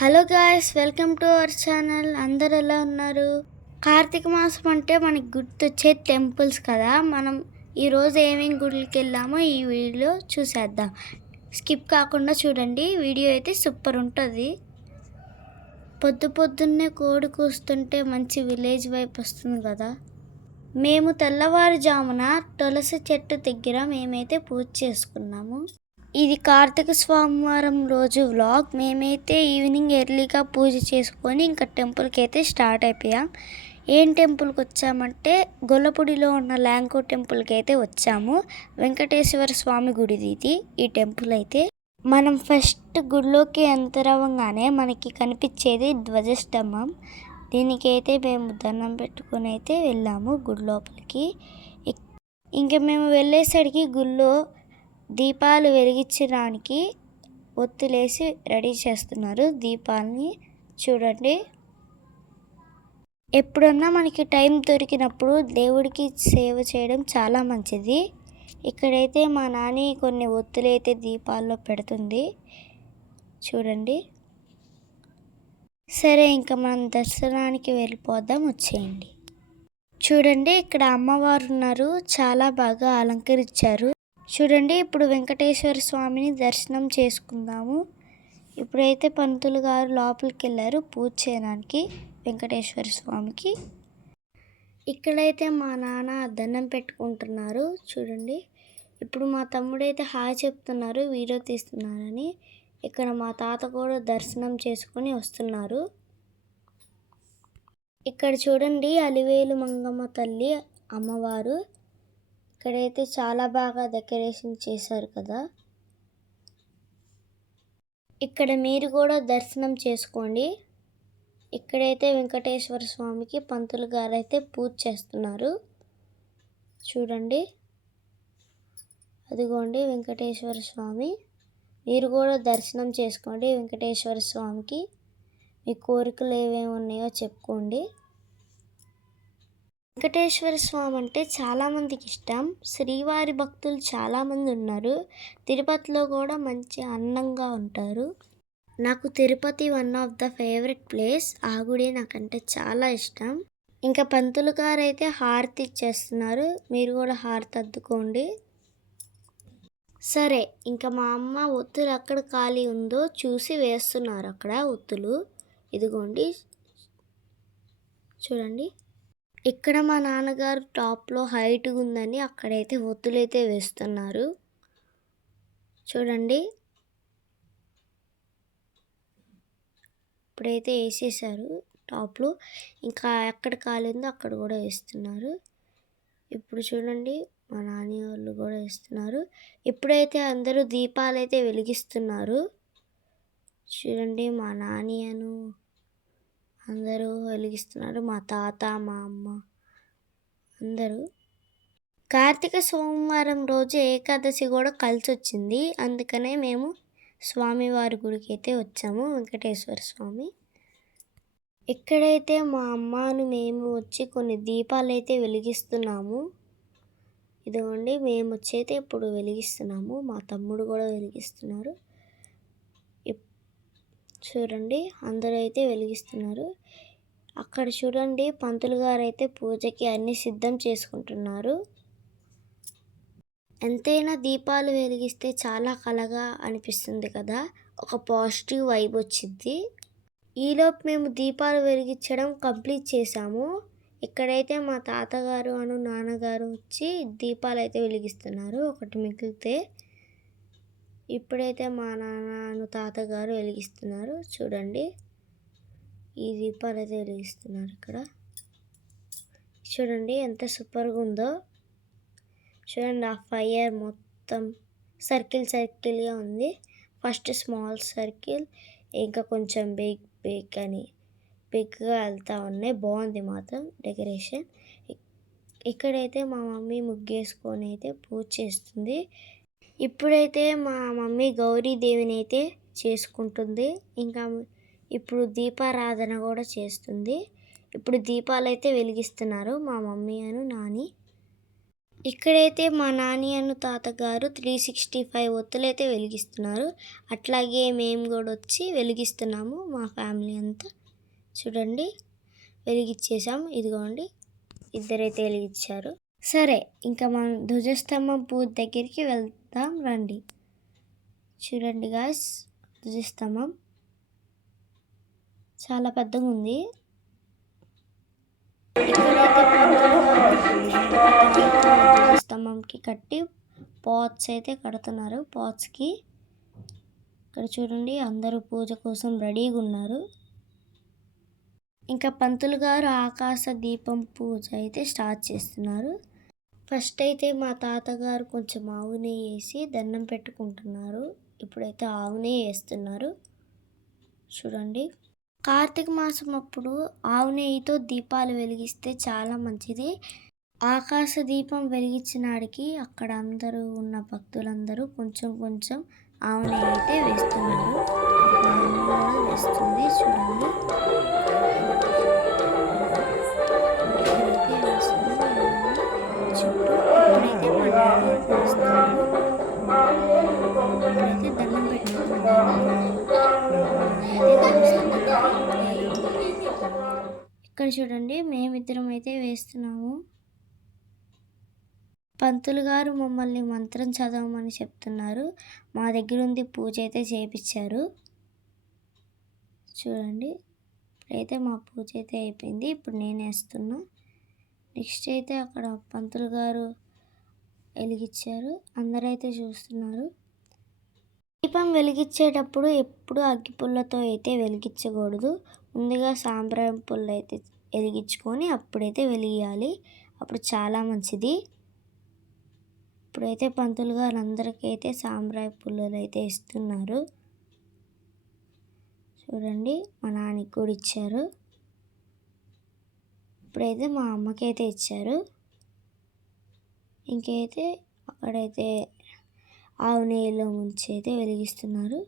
Hello guys welcome to our channel అందరు ఎలా ఉన్నారు? కార్తీక మాసం అంటే మనకి గుర్తొచ్చే టెంపుల్స్ కదా. మనం ఈరోజు ఏమేమి గుడికి వెళ్ళామో ఈ వీడియోలో చూసేద్దాం. స్కిప్ కాకుండా చూడండి వీడియో అయితే సూపర్ ఉంటుంది. పొద్దు పొద్దున్నే కోడి కూస్తుంటే మంచి విలేజ్ వైపు వస్తుంది కదా. మేము తెల్లవారుజామున తులసి చెట్టు దగ్గర మేమైతే పూజ చేసుకున్నాము. ఇది కార్తీక స్వామివారం రోజు వ్లాగ్ మేమైతే ఈవినింగ్ ఎర్లీగా పూజ చేసుకొని ఇంకా టెంపుల్కి అయితే స్టార్ట్ అయిపోయాం. ఏం టెంపుల్కి వచ్చామంటే గొల్లపూడిలో ఉన్న ల్యాంకో టెంపుల్కి అయితే వచ్చాము. వెంకటేశ్వర స్వామి గుడిది ఇది ఈ టెంపుల్ అయితే. మనం ఫస్ట్ గుడిలోకి ఎంటర్ అవ్వగానే మనకి కనిపించేది ధ్వజస్తంభం. దీనికైతే మేము దండం పెట్టుకొని అయితే వెళ్ళాము గుడి లోపలికి. ఇంకా మేము వెళ్ళేసరికి గుళ్ళో దీపాలు వెలిగించడానికి ఒత్తులేసి రెడీ చేస్తున్నారు. దీపాలని చూడండి. ఎప్పుడన్నా మనకి టైం దొరికినప్పుడు దేవుడికి సేవ చేయడం చాలా మంచిది. ఇక్కడైతే మా నాని కొన్ని ఒత్తులైతే దీపాల్లో పెడుతుంది. చూడండి. సరే ఇంకా మనం దర్శనానికి వెళ్ళిపోదాం. వచ్చేయండి. చూడండి ఇక్కడ అమ్మవారు ఉన్నారు. చాలా బాగా అలంకరించారు. చూడండి ఇప్పుడు వెంకటేశ్వర స్వామిని దర్శనం చేసుకుందాము. ఇప్పుడైతే పంతులు గారు లోపలికి వెళ్ళారు పూజ చేయడానికి వెంకటేశ్వర స్వామికి. ఇక్కడైతే మా నాన్న దండం పెట్టుకుంటున్నారు చూడండి. ఇప్పుడు మా తమ్ముడైతే హాయ్ చెప్తున్నారు వీడియో తీస్తున్నారని. ఇక్కడ మా తాత కూడా దర్శనం చేసుకొని వస్తున్నారు. ఇక్కడ చూడండి అలివేలు మంగమ్మ తల్లి అమ్మవారు. ఇక్కడైతే చాలా బాగా డెకరేషన్ చేశారు కదా. ఇక్కడ మీరు కూడా దర్శనం చేసుకోండి. ఇక్కడైతే వెంకటేశ్వర స్వామికి పంతులు గారు అయితే పూజ చేస్తున్నారు. చూడండి. అదిగోండి వెంకటేశ్వర స్వామి. మీరు కూడా దర్శనం చేసుకోండి వెంకటేశ్వర స్వామికి. మీ కోరికలు ఏమేమి ఉన్నాయో చెప్పుకోండి. వెంకటేశ్వర స్వామి అంటే చాలామందికి ఇష్టం. శ్రీవారి భక్తులు చాలామంది ఉన్నారు. తిరుపతిలో కూడా మంచి అందంగా ఉంటారు. నాకు Tirupati one of the favourite place ఆ గుడి నాకంటే చాలా ఇష్టం. ఇంకా పంతులు గారు అయితే హారతి ఇచ్చేస్తున్నారు. మీరు కూడా హారతి అద్దుకోండి. సరే ఇంకా మా అమ్మ ఒత్తులు ఎక్కడ ఖాళీ ఉందో చూసి వేస్తున్నారు అక్కడ ఒత్తులు. ఇదిగోండి. చూడండి. ఇక్కడ మా నాన్నగారు టాప్లో హైట్గా ఉందని అక్కడైతే ఒత్తులైతే వేస్తున్నారు. చూడండి. ఇప్పుడైతే వేసేసారు టాప్లో. ఇంకా ఎక్కడ కాలిందో అక్కడ కూడా వేస్తున్నారు. ఇప్పుడు చూడండి మా నాని వాళ్ళు కూడా వేస్తున్నారు. ఇప్పుడైతే అందరూ దీపాలు అయితే వెలిగిస్తున్నారు. చూడండి మా నాని అను అందరూ వెలిగిస్తున్నారు. మా తాత మా అమ్మ అందరూ. కార్తీక సోమవారం రోజు ఏకాదశి కూడా కలిసి వచ్చింది అందుకనే మేము స్వామివారి గుడికి అయితే వచ్చాము. వెంకటేశ్వర స్వామి. ఇక్కడైతే మా అమ్మను మేము వచ్చి కొన్ని దీపాలు అయితే వెలిగిస్తున్నాము ఇదిగోండి మేము వచ్చి అయితే ఇప్పుడు వెలిగిస్తున్నాము. మా తమ్ముడు కూడా వెలిగిస్తున్నారు. చూడండి అందరూ అయితే వెలిగిస్తున్నారు. అక్కడ చూడండి పంతులు గారు అయితే పూజకి అన్ని సిద్ధం చేసుకుంటున్నారు. ఎంతైనా దీపాలు వెలిగిస్తే చాలా కలగా అనిపిస్తుంది కదా ఒక పాజిటివ్ వైబ్ వచ్చింది ఈలోపు మేము దీపాలు వెలిగించడం కంప్లీట్ చేసాము ఇక్కడైతే మా తాతగారు అను నాన్నగారు వచ్చి దీపాలు అయితే వెలిగిస్తున్నారు ఒకటి మిగిలితే. ఇప్పుడైతే మా నాన్న తాతగారు వెలిగిస్తున్నారు. చూడండి. ఈ దీపాలు అయితే వెలిగిస్తున్నారు ఇక్కడ. చూడండి ఎంత సూపర్గా ఉందో. చూడండి ఆ ఫైర్ మొత్తం సర్కిల్ సర్కిల్గా ఉంది. ఫస్ట్ స్మాల్ సర్కిల్ ఇంకా కొంచెం బిగ్ బిగ్ అని బిగ్గా వెళ్తూ ఉన్నాయి. బాగుంది మాత్రం డెకరేషన్. ఇక్కడైతే మా మమ్మీ ముగ్గేసుకొని అయితే పూజ చేస్తుంది. ఇప్పుడైతే మా మమ్మీ గౌరీదేవిని అయితే చేసుకుంటుంది. ఇంకా ఇప్పుడు దీపారాధన కూడా చేస్తుంది. ఇప్పుడు దీపాలు అయితే వెలిగిస్తున్నారు మా మమ్మీ అను నాని. ఇక్కడైతే మా నాని అను తాతగారు త్రీ సిక్స్టీ ఫైవ్ ఒత్తులైతే వెలిగిస్తున్నారు. అట్లాగే మేము కూడా వచ్చి వెలిగిస్తున్నాము మా ఫ్యామిలీ అంతా. చూడండి వెలిగిచ్చేసాం ఇదిగోండి ఇద్దరైతే వెలిగించారు సరే ఇంకా మనం ధ్వజస్తంభం పూజ దగ్గరికి వెళ్తాం రండి. చూడండి గాయస్ ధ్వజస్తంభం. చాలా పెద్దగా ఉంది. స్తంభంకి కట్టి పాట్స్ అయితే కడుతున్నారు పాట్స్కి ఇక్కడ చూడండి అందరూ పూజ కోసం రెడీగా ఉన్నారు. ఇంకా పంతులు గారు ఆకాశ దీపం పూజ అయితే స్టార్ట్ చేస్తున్నారు. ఫస్ట్ అయితే మా తాతగారు కొంచెం ఆవు నెయ్యి వేసి దండం పెట్టుకుంటున్నారు. ఇప్పుడైతే ఆవు నెయ్యి వేస్తున్నారు. చూడండి. కార్తీక మాసం అప్పుడు ఆవు నెయ్యితో దీపాలు వెలిగిస్తే చాలా మంచిది. ఆకాశ దీపం వెలిగించినాడికి అక్కడ అందరూ ఉన్న భక్తులందరూ కొంచెం కొంచెం ఆవు నెయ్యి అయితే వేస్తున్నారు. వేస్తుంది. చూడండి. డాడీ దండం పెట్టుకుంటున్నాను ఇక్కడ చూడండి మేమిద్దరం అయితే వేస్తున్నాము. పంతులు గారు మమ్మల్ని మంత్రం చదవమని చెప్తున్నారు. మా దగ్గర ఉంది పూజ అయితే చేయించారు చూడండి ఇప్పుడైతే మా పూజ అయితే అయిపోయింది. ఇప్పుడు నేను వేస్తున్నా నెక్స్ట్ అయితే అక్కడ పంతులు గారు వెలిగించారు. అందరైతే చూస్తున్నారు. దీపం వెలిగించేటప్పుడు ఎప్పుడు అగ్గిపుల్లతో అయితే వెలిగించకూడదు. ముందుగా సాంబ్రాయం పుల్ల అయితే వెలిగించుకొని అప్పుడైతే వెలిగియాలి అప్పుడు చాలా మంచిది. ఇప్పుడైతే పంతులు గారు అందరికీ అయితే సాంబ్రాయ పుల్లలు అయితే ఇస్తున్నారు. చూడండి మా నాన్నకి కూడా ఇచ్చారు. ఇప్పుడైతే మా అమ్మకైతే ఇచ్చారు. ఇంకైతే అక్కడైతే ఆవు నెయ్యిలో ముంచి అయితే వెలిగిస్తున్నారు.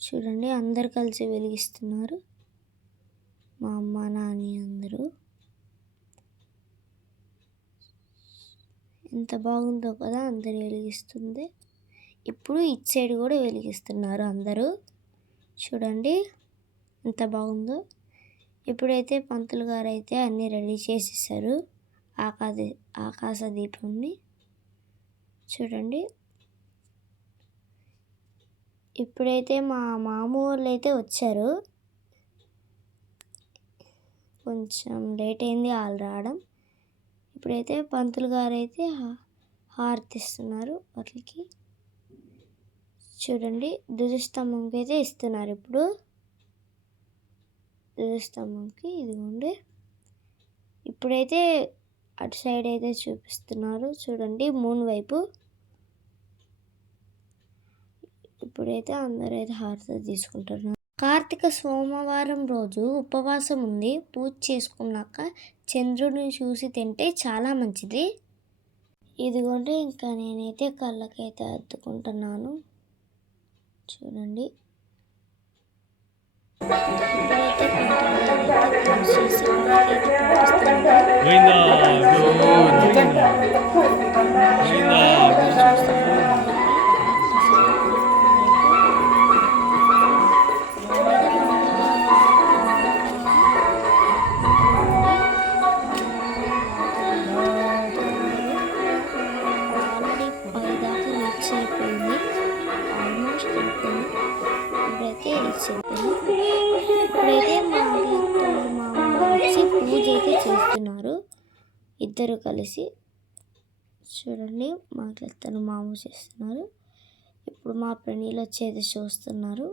చూడండి అందరు కలిసి వెలిగిస్తున్నారు. మా అమ్మ నాని అందరూ. ఎంత బాగుందో కదా అందరు వెలిగిస్తుంది. ఇప్పుడు ఇటు సైడ్ కూడా వెలిగిస్తున్నారు అందరూ. చూడండి ఎంత బాగుందో. ఇప్పుడైతే పంతులు గారు అయితే అన్నీ రెడీ చేసేసారు. ఆకాశ ఆకాశ దీపంని చూడండి. ఇప్పుడైతే మా మామ వాళ్ళు అయితే వచ్చారు. కొంచెం లేట్ అయింది వాళ్ళు రావడం. ఇప్పుడైతే పంతులు గారు అయితే హారతిస్తున్నారు వాటికి. చూడండి ధ్వజస్తంభంకి అయితే ఇస్తున్నారు ఇప్పుడు. ధ్వజస్తంభంకి ఇదిగోండి. ఇప్పుడైతే అటు సైడ్ అయితే చూపిస్తున్నారు. చూడండి మూన్ వైపు. ఇప్పుడైతే అందరూ అయితే హారతి తీసుకుంటున్నారు. కార్తీక సోమవారం రోజు ఉపవాసం ఉంది. పూజ చేసుకున్నాక చంద్రుడిని చూసి తింటే చాలా మంచిది. ఇదిగోండి ఇంకా నేనైతే కళ్ళకైతే అద్దుకుంటున్నాను. చూడండి. 보인다. 보인다. 보인다. చూడండి మాట్లాడుతాను మామ చేస్తున్నారు. ఇప్పుడు మా ప్రణీలు వచ్చేది చూస్తున్నారు.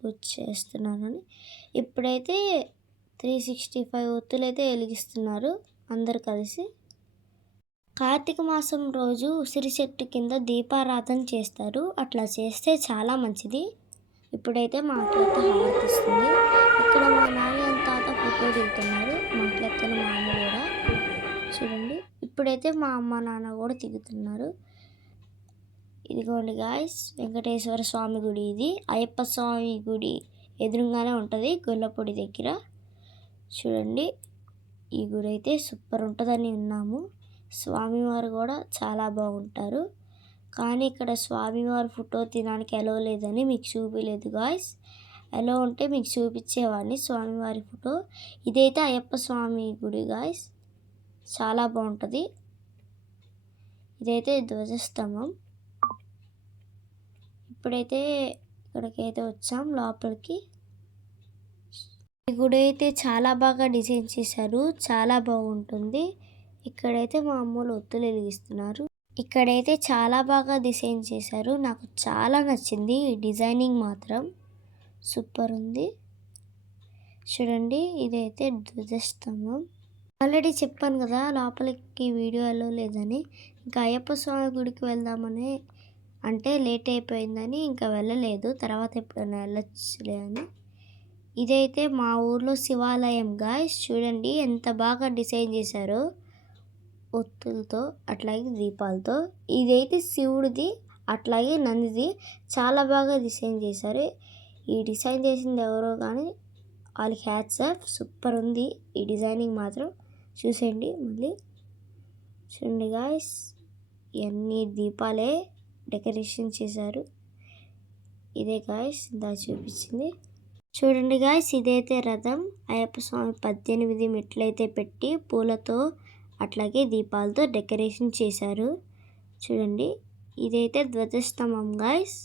పూజ చేస్తున్నారని ఇప్పుడైతే త్రీ సిక్స్టీ ఫైవ్ ఒత్తులు అయితే వెలిగిస్తున్నారు అందరు కలిసి. కార్తీక మాసం రోజు ఉసిరి చెట్టు కింద దీపారాధన చేస్తారు. అట్లా చేస్తే చాలా మంచిది. ఇప్పుడైతే మా అట్లతో హారతిస్తుంది. ఇక్కడ మా నాన్న తాత ఫోటో దిగుతున్నారు. మా అట్లతో మా అమ్మ కూడా. చూడండి. ఇప్పుడైతే మా అమ్మ నాన్న కూడా దిగుతున్నారు ఇదిగోండి గాయస్ వెంకటేశ్వర స్వామి గుడి ఇది. అయ్యప్ప స్వామి గుడి ఎదురుగానే ఉంటుంది గొల్లపొడి దగ్గర. చూడండి ఈ గుడి అయితే సూపర్ ఉంటుందని ఉన్నాము స్వామివారు కూడా చాలా బాగుంటారు. కానీ ఇక్కడ స్వామివారి ఫోటో తినడానికి ఎలా లేదని మీకు చూపించలేదు గాయస్. ఎలా ఉంటే మీకు చూపించేవాడిని స్వామివారి ఫోటో. ఇదైతే అయ్యప్ప స్వామి గుడి గాయస్. చాలా బాగుంటుంది. ఇదైతే ధ్వజస్తంభం. ఇప్పుడైతే ఇక్కడికైతే వచ్చాం లోపలికి. ఈ గుడి అయితే చాలా బాగా డిజైన్ చేశారు. చాలా బాగుంటుంది. ఇక్కడైతే మా అమ్మలు ఒత్తులు వెలిగిస్తున్నారు. ఇక్కడైతే చాలా బాగా డిజైన్ చేశారు. నాకు చాలా నచ్చింది. ఈ డిజైనింగ్ మాత్రం సూపర్ ఉంది. చూడండి ఇదైతే ధ్వజస్తంభం. ఆల్రెడీ చెప్పాను కదా లోపలికి వీడియోలో లేదని ఇంకా అయ్యప్ప స్వామి గుడికి వెళ్దామని అంటే లేట్ అయిపోయిందని ఇంకా వెళ్ళలేదు. తర్వాత ఎప్పుడైనా వెళ్ళొచ్చులే అని. ఇదైతే మా ఊర్లో శివాలయం గాయస్ చూడండి ఎంత బాగా డిజైన్ చేశారో. ఒత్తులతో అట్లాగే దీపాలతో. ఇదైతే శివుడిది అట్లాగే నందిది చాలా బాగా డిజైన్ చేశారు. ఈ డిజైన్ చేసింది ఎవరో కానీ వాళ్ళకి హ్యాట్స్ సూపర్ ఉంది. ఈ డిజైనింగ్ మాత్రం చూసేయండి మళ్ళీ. చూడండి గాయస్ ఇవన్నీ దీపాలే డెకరేషన్ చేశారు. ఇదే గాయస్ ఇందా చూపించింది. చూడండి గాయస్ ఇదైతే రథం అయ్యప్ప స్వామి పద్దెనిమిది మెట్లయితే పెట్టి పూలతో అట్లాగే దీపాలతో డెకరేషన్ చేశారు. చూడండి ఇదైతే ధ్వజస్తంభం గాయస్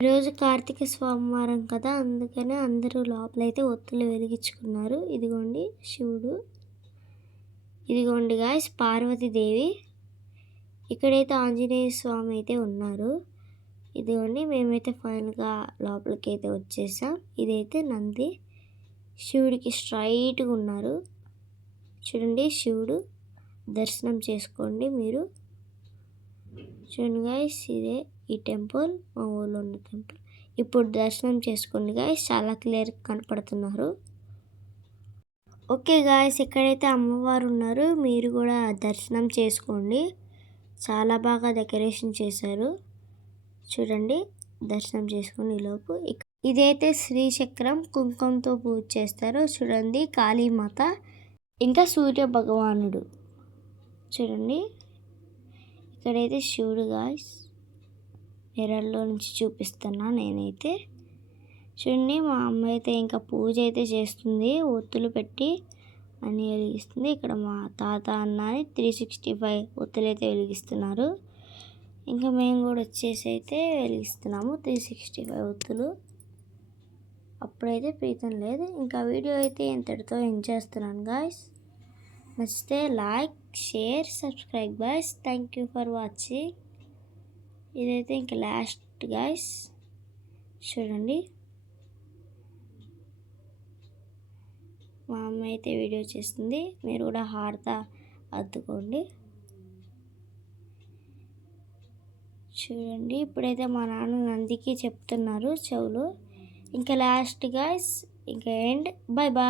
ఈరోజు కార్తీక స్వామివారం కదా అందుకనే అందరూ లోపలైతే ఒత్తులు వెలిగించుకున్నారు. ఇదిగోండి శివుడు. ఇదిగోండి గాయస్ పార్వతీదేవి. ఇక్కడైతే ఆంజనేయ స్వామి అయితే ఉన్నారు. ఇదిగోండి మేమైతే ఫైనల్గా లోపలికి అయితే వచ్చేసాం. ఇదైతే నంది. శివుడికి స్ట్రైట్గా ఉన్నారు. చూడండి శివుడు దర్శనం చేసుకోండి మీరు. చూడండి గాయస్ ఇదే ఈ టెంపుల్ మా ఊళ్ళో ఉన్న టెంపుల్. ఇప్పుడు దర్శనం చేసుకోండి గాయస్ చాలా క్లియర్గా కనపడుతున్నారు. ఓకే గాయస్ ఎక్కడైతే అమ్మవారు ఉన్నారు మీరు కూడా దర్శనం చేసుకోండి. చాలా బాగా డెకరేషన్ చేశారు. చూడండి దర్శనం చేసుకుని లోపు ఇదైతే శ్రీచక్రం కుంకుమతో పూజ చేస్తారు చూడండి కాళీమాత. ఇంకా సూర్య భగవానుడు. చూడండి ఇక్కడైతే శివుడు గాయస్ ఎరల్లో నుంచి చూపిస్తున్నా నేనైతే. చూడండి మా అమ్మ అయితే ఇంకా పూజ అయితే చేస్తుంది. ఒత్తులు పెట్టి అని వెలిగిస్తుంది. ఇక్కడ మా తాత అన్న త్రీ సిక్స్టీ ఫైవ్ ఒత్తులు అయితే వెలిగిస్తున్నారు. ఇంకా మేము కూడా వచ్చేసి అయితే వెలిగిస్తున్నాము త్రీ సిక్స్టీ ఫైవ్ ఒత్తులు. అప్పుడైతే ప్రీతం లేదు. ఇంకా వీడియో అయితే ఇంతటితో ఏం చేస్తున్నాను గాయస్ నచ్చితే like share subscribe guys thank you for watching ఇదైతే ఇంకా లాస్ట్ గాయస్ చూడండి. మా అమ్మ అయితే వీడియో చేస్తుంది. మీరు కూడా హార్త అద్దుకోండి. చూడండి ఇప్పుడైతే మా నాన్న నందికి చెప్తున్నారు చెవులు. ఇంకా లాస్ట్ గాయస్ ఇంకా ఎండ్ బాయ్ బాయ్